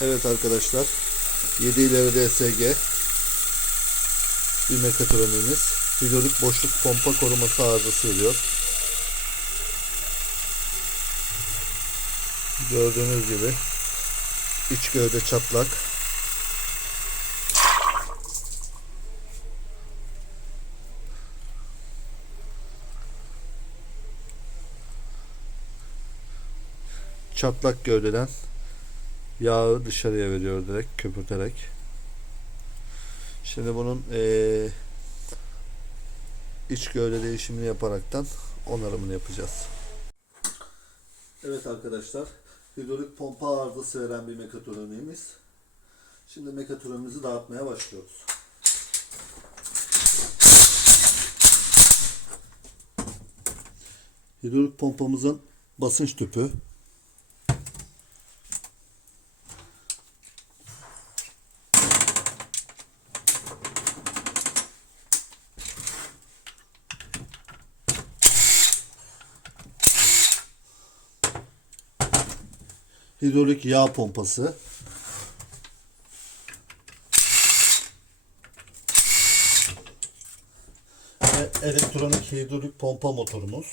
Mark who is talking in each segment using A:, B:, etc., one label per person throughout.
A: Evet arkadaşlar 7 ileri DSG bir mekatroniğimiz hidrolik boşluk pompa koruması arızası veriyor. Gördüğünüz gibi iç gövde çatlak. Çatlak gövdeden yağı dışarıya veriyor direkt köpürterek. Şimdi bunun eee, iç gövde değişimini yaparaktan onarımını yapacağız. Evet arkadaşlar, hidrolik pompa arızası veren bir mekatroniğimiz. Şimdi mekatronimizi dağıtmaya başlıyoruz. Hidrolik pompamızın basınç tüpü hidrolik yağ pompası, ve elektronik hidrolik pompa motorumuz.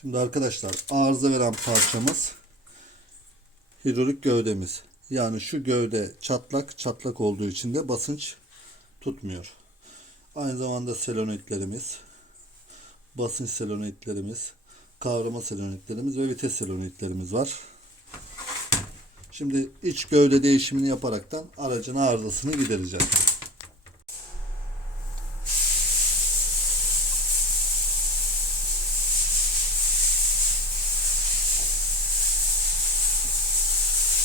A: Şimdi arkadaşlar arıza veren parçamız hidrolik gövdemiz. Yani şu gövde çatlak çatlak olduğu için de basınç tutmuyor. Aynı zamanda selenoidlerimiz, basınç selenoidlerimiz, kavrama selenoidlerimiz ve vites selenoidlerimiz var. Şimdi iç gövde değişimini yaparaktan aracın arızasını gidereceğiz.